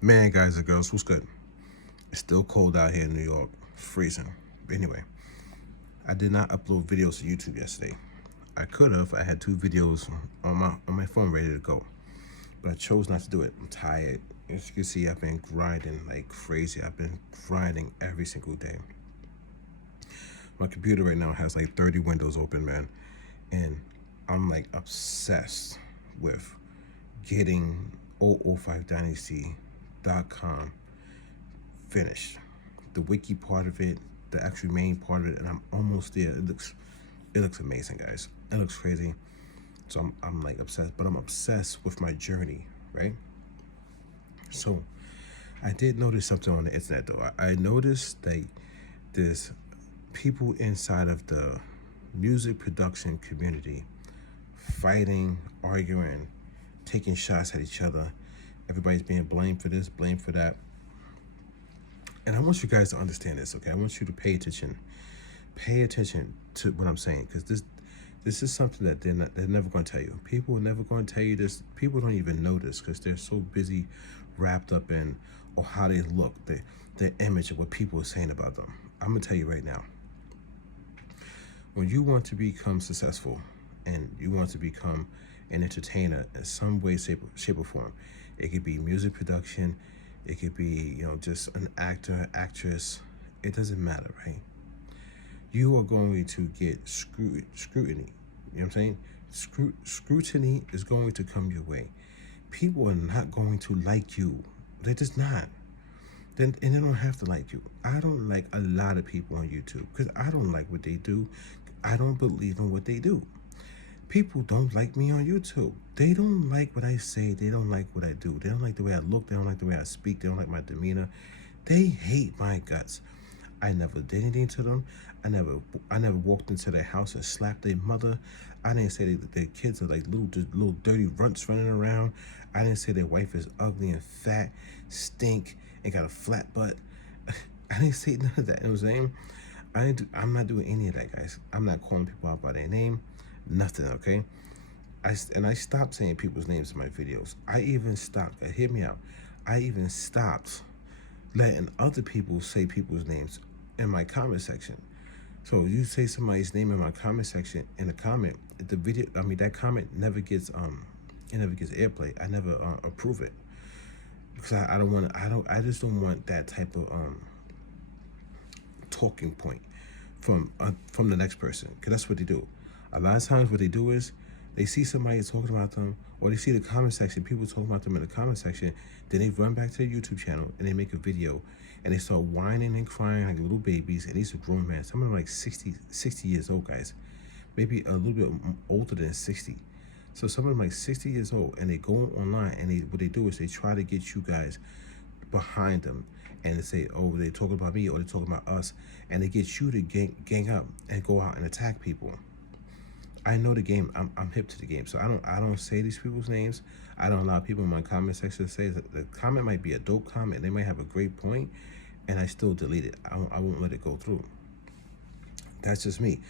Man, guys and girls, what's good? It's still cold out here in New York, freezing. Anyway, I did not upload videos to YouTube yesterday. I could have. I had two videos on my phone ready to go, but I chose not to do it. I'm tired. As you can see, I've been grinding like crazy. I've been grinding every single day. My computer right now has like 30 windows open, man, and I'm like obsessed with getting 005dynasty.com finished. The wiki part of it, the actual main part of it, and I'm almost there. It looks amazing, guys. It looks crazy. So I'm like obsessed, but I'm obsessed with my journey, right? So I did notice something on the internet though. I noticed that there's people inside of the music production community fighting, arguing, taking shots at each other. Everybody's being blamed for this, blamed for that. And I want you guys to understand this, okay? I want you to pay attention. Pay attention to what I'm saying, because this is something that they're never going to tell you. People are never going to tell you this. People don't even know this because they're so busy wrapped up in or how they look, their image of what people are saying about them. I'm gonna tell you right now. When you want to become successful and you want to become an entertainer in some way, shape or form, it could be music production, it could be, just an actor, actress, it doesn't matter, right? You are going to get scrutiny. You know what I'm saying? Scrutiny is going to come your way. People are not going to like you. They're just not. And they don't have to like you. I don't like a lot of people on YouTube because I don't like what they do. I don't believe in what they do. People don't like me on YouTube. They don't like what I say. They don't like what I do. They don't like the way I look. They don't like the way I speak. They don't like my demeanor. They hate my guts. I never did anything to them. I never walked into their house and slapped their mother. I didn't say that their kids are like little dirty runts running around. I didn't say their wife is ugly and fat, stink, and got a flat butt. I didn't say none of that. You know what I'm saying? I'm not doing any of that, guys. I'm not calling people out by their name. Nothing, okay? I stopped saying people's names in my videos. I even stopped. Hear me out. I even stopped letting other people say people's names in my comment section. So you say somebody's name in my comment section in a comment, that comment never gets it never gets airplay. I never approve it because I don't want I just don't want that type of talking point from the next person, because that's what they do. A lot of times what they do is they see somebody talking about them, or they see the comment section, people talking about them in the comment section, then they run back to their YouTube channel and they make a video and they start whining and crying like little babies. And these are grown men. Some of them are like 60 years old, guys. Maybe a little bit older than 60. So some of them like 60 years old, and they go online and what they do is they try to get you guys behind them and they say, oh, they talking about me or they talking about us, and they get you to gang up and go out and attack people. I know the game. I'm hip to the game, so I don't say these people's names. I don't allow people in my comment section to say that the comment might be a dope comment. They might have a great point, and I still delete it. I won't let it go through. That's just me.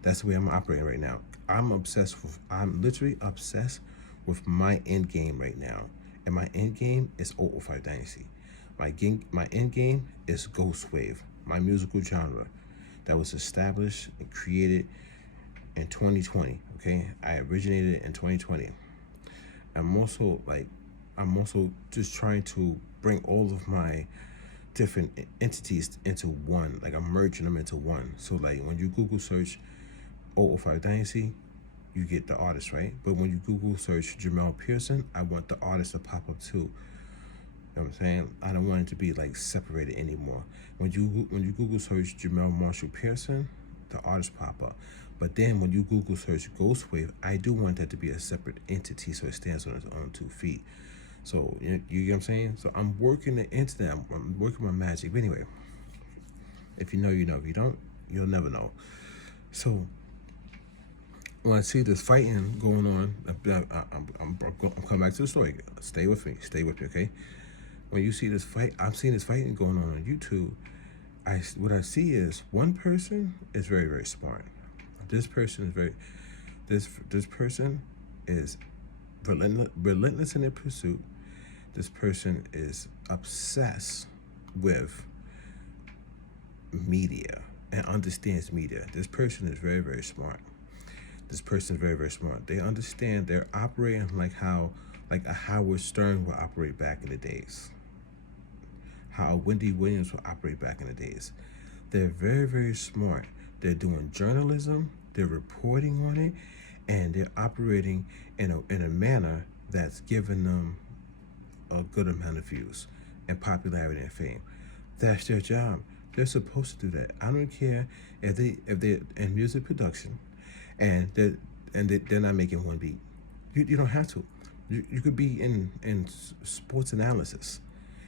That's the way I'm operating right now. I'm literally obsessed with my end game right now. And my end game is 005 Dynasty. My end game is Ghost Wave, my musical genre that was established and created in 2020. Okay, I originated in 2020. I'm also just trying to bring all of my different entities into one. Like, I'm merging them into one. So like when you Google search 005 Dynasty, you get the artist, right? But when you Google search Jamel Pearson, I want the artist to pop up too. You know what I'm saying? I don't want it to be like separated anymore. When you Google search Jamel Marshall Pearson, the artist pop up. But then when you Google search Ghost Wave, I do want that to be a separate entity so it stands on its own 2 feet. So you get what I'm saying? So I'm working the internet. I'm working my magic. But anyway, if you know, you know. If you don't, you'll never know. So when I see this fighting going on, I'm coming back to the story. Stay with me. Stay with me, okay? When you see this fight, I'm seeing this fighting going on YouTube. What I see is one person is very, very smart. This person is this person is relentless in their pursuit. This person is obsessed with media and understands media. This person is very, very smart. This person is very, very smart. They understand, they're operating like a Howard Stern would operate back in the days. How Wendy Williams would operate back in the days. They're very, very smart. They're doing journalism, they're reporting on it, and they're operating in a manner that's giving them a good amount of views and popularity and fame. That's their job. They're supposed to do that. I don't care if they're in music production and they're not making one beat. You don't have to. You could be in sports analysis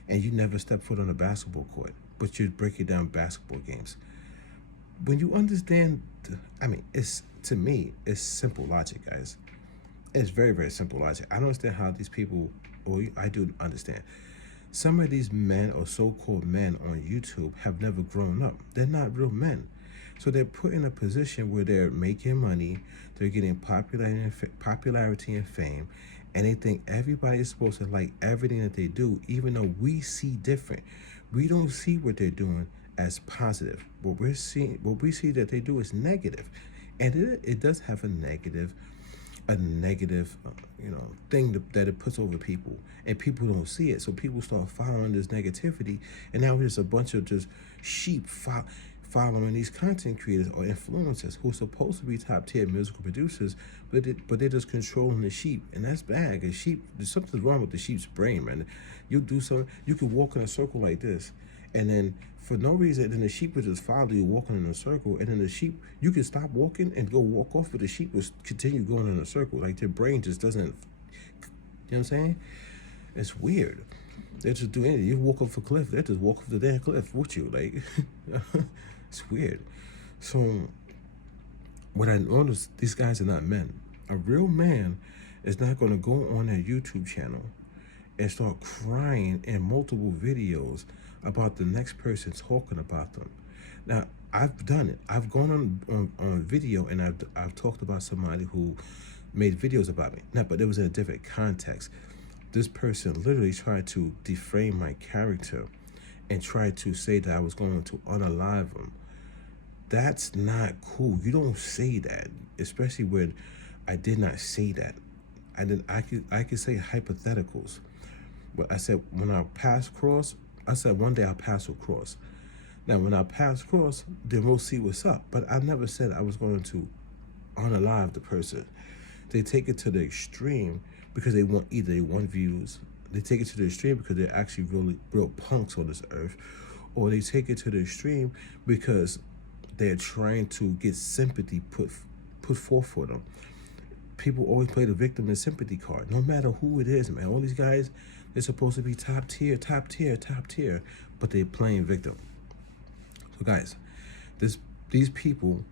and you never step foot on a basketball court, but you're breaking down basketball games. When you understand, I mean, it's to me, it's simple logic, guys. It's very, very simple logic. I don't understand how these people, well, I do understand. Some of these men or so-called men on YouTube have never grown up. They're not real men. So they're put in a position where they're making money, they're getting popularity and fame, and they think everybody is supposed to like everything that they do, even though we see different. We don't see what they're doing as positive. What we see that they do is negative, and it does have a negative, thing that it puts over people, and people don't see it. So people start following this negativity, and now there's a bunch of just sheep following these content creators or influencers who are supposed to be top tier musical producers, but they're just controlling the sheep, and that's bad. Cause sheep, there's something wrong with the sheep's brain, man. You do something, you could walk in a circle like this, and then for no reason, then the sheep would just follow you walking in a circle, and then the sheep, you can stop walking and go walk off, but the sheep will continue going in a circle. Like their brain just doesn't, you know what I'm saying? It's weird. They just do anything. You walk off a cliff, they just walk off the damn cliff with you. Like, it's weird. So, what I noticed, these guys are not men. A real man is not going to go on their YouTube channel and start crying in multiple videos about the next person talking about them. Now, I've done it. I've gone on video and I've talked about somebody who made videos about me. Now, but it was in a different context. This person literally tried to defame my character and tried to say that I was going to unalive him. That's not cool. You don't say that, especially when I did not say that. I could say hypotheticals. But I said when our paths cross, I said one day our paths will cross. Now when our paths cross, then we'll see what's up. But I never said I was going to unalive the person. They take it to the extreme because they want views. They take it to the extreme because they're actually really real punks on this earth, or they take it to the extreme because they're trying to get sympathy put forth for them. People always play the victim and sympathy card, no matter who it is, man. All these guys, they're supposed to be top tier, but they're playing victim. So guys, these people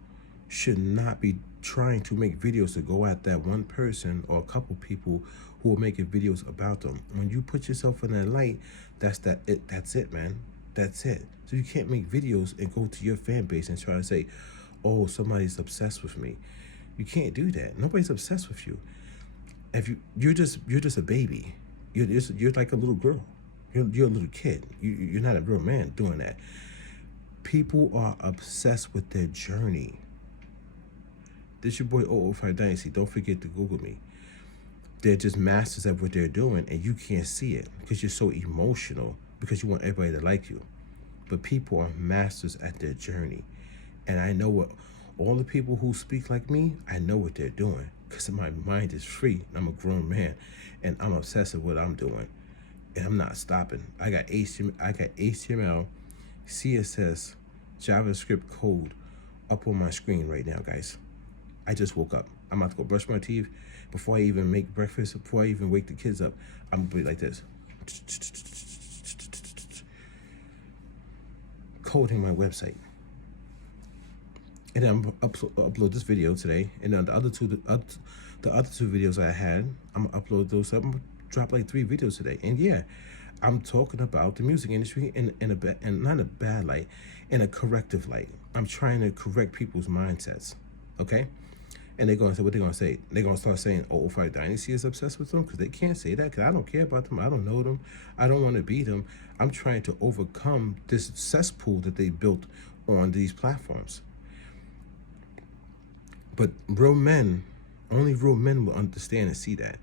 should not be trying to make videos to go at that one person or a couple people who are making videos about them. When you put yourself in that light, that's it, man. That's it. So you can't make videos and go to your fan base and try to say, oh, somebody's obsessed with me. You can't do that. Nobody's obsessed with you. If you're just a baby. You're like a little girl. You're a little kid. You're not a real man doing that. People are obsessed with their journey. This your boy 005 Dynasty. Don't forget to Google me. They're just masters at what they're doing, and you can't see it because you're so emotional because you want everybody to like you. But people are masters at their journey. And I know what all the people who speak like me, I know what they're doing because my mind is free. I'm a grown man, and I'm obsessed with what I'm doing, and I'm not stopping. I got HTML, CSS, JavaScript code up on my screen right now, guys. I just woke up. I'm about to go brush my teeth. Before I even make breakfast, before I even wake the kids up, I'm gonna be like this. Coding my website. And then I'm gonna upload this video today. And then the other two videos I had, I'm gonna upload those up. I'm gonna drop like 3 videos today. And yeah, I'm talking about the music industry in not a bad light, in a corrective light. I'm trying to correct people's mindsets. Okay? And they're going to say, what they're going to say? They're going to start saying, oh, 05 Dynasty is obsessed with them? Because they can't say that, because I don't care about them. I don't know them. I don't want to beat them. I'm trying to overcome this cesspool that they built on these platforms. But real men, only real men will understand and see that.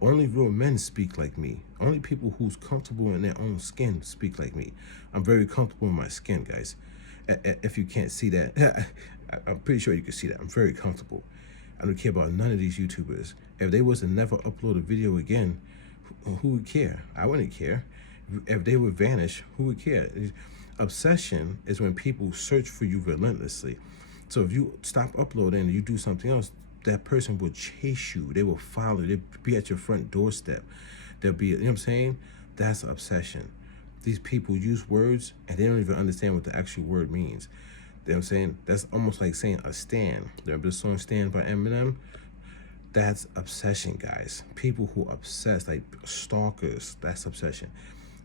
Only real men speak like me. Only people who's comfortable in their own skin speak like me. I'm very comfortable in my skin, guys. If you can't see that, I'm pretty sure you can see that. I'm very comfortable. I don't care about none of these YouTubers. If they was to never upload a video again, who would care? I wouldn't care. If they would vanish, who would care? Obsession is when people search for you relentlessly. So if you stop uploading and you do something else, that person will chase you. They will follow. They'll be at your front doorstep. They'll be, you know what I'm saying? That's obsession. These people use words and they don't even understand what the actual word means. You know what I'm saying? That's almost like saying a stand. Remember the song Stand by Eminem? That's obsession, guys. People who obsess, like stalkers, that's obsession.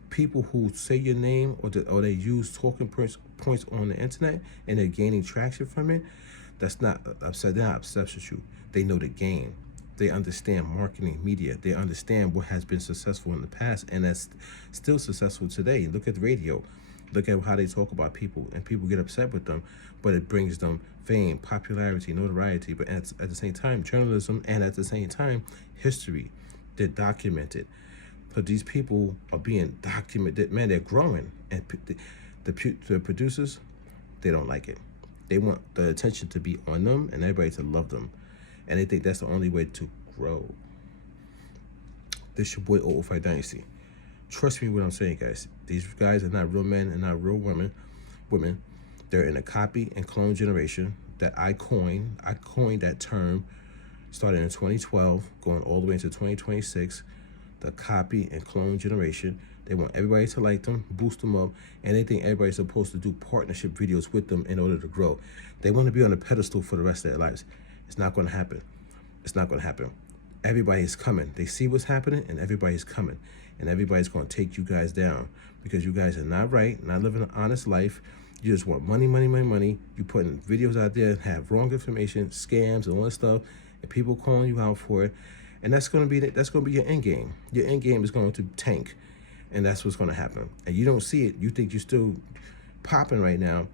People who say your name or they use talking points on the internet and they're gaining traction from it, that's not upset. They're not obsessed with you. They know the game. They understand marketing, media. They understand what has been successful in the past and that's still successful today. Look at the radio. Look at how they talk about people, and people get upset with them, but it brings them fame, popularity, notoriety, but at the same time, journalism, and at the same time, history. They're documented. But these people are being documented. Man, they're growing. And the producers, they don't like it. They want the attention to be on them and everybody to love them. And they think that's the only way to grow. This your boy, 05 Dynasty. Trust me what I'm saying, guys. These guys are not real men and not real women. They're in a copy and clone generation that I coined. I coined that term starting in 2012, going all the way into 2026. The copy and clone generation. They want everybody to like them, boost them up, and they think everybody's supposed to do partnership videos with them in order to grow. They want to be on a pedestal for the rest of their lives. It's not going to happen. It's not going to happen. Everybody's coming. They see what's happening, and everybody's coming. And everybody's going to take you guys down because you guys are not right, not living an honest life. You just want money, money, money, money. You putting videos out there, have wrong information, scams, and all that stuff, and people calling you out for it. And that's going to be your end game. Your end game is going to tank, and that's what's going to happen. And you don't see it. You think you're still popping right now,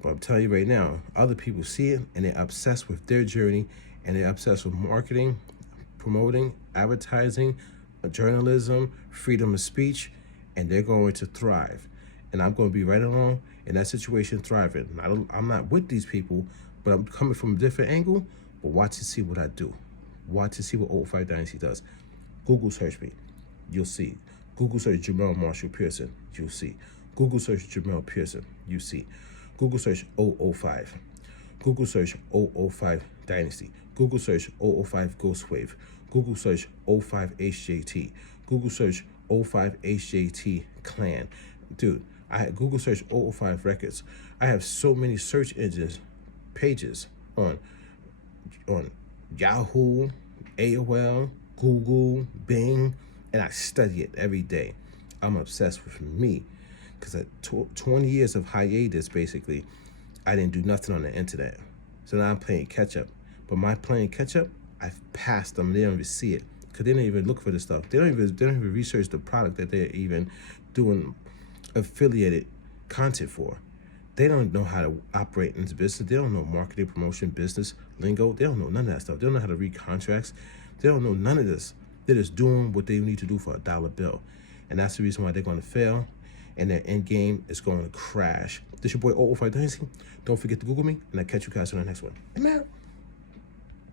but I'm telling you right now, other people see it, and they're obsessed with their journey, and they're obsessed with marketing, promoting, advertising, journalism, freedom of speech, and they're going to thrive. And I'm going to be right along in that situation, thriving. I'm not with these people, but I'm coming from a different angle. But watch and see what I do. Watch and see what 05 Dynasty does. Google search me. You'll see. Google search Jamel Marshall Pearson. You'll see. Google search Jamel Pearson. You see. Google search 005. Google search 005 Dynasty. Google search 005 Ghost Wav. Google search 05 HJT. Google search 05 HJT Clan. Dude, I had Google search 005 Records. I have so many search engines pages on Yahoo, AOL, Google, Bing, and I study it every day. I'm obsessed with me because at 20 years of hiatus, basically, I didn't do nothing on the internet. So now I'm playing catch up. But my playing catch up, I've passed them. They don't even see it because they don't even look for the stuff. They don't even research the product that they're even doing affiliated content for. They don't know how to operate in this business. They don't know marketing, promotion, business, lingo. They don't know none of that stuff. They don't know how to read contracts. They don't know none of this. They're just doing what they need to do for a dollar bill. And that's the reason why they're going to fail. And their end game is going to crash. This your boy 005 Dynasty. Don't forget to Google me. And I'll catch you guys on the next one. Amen.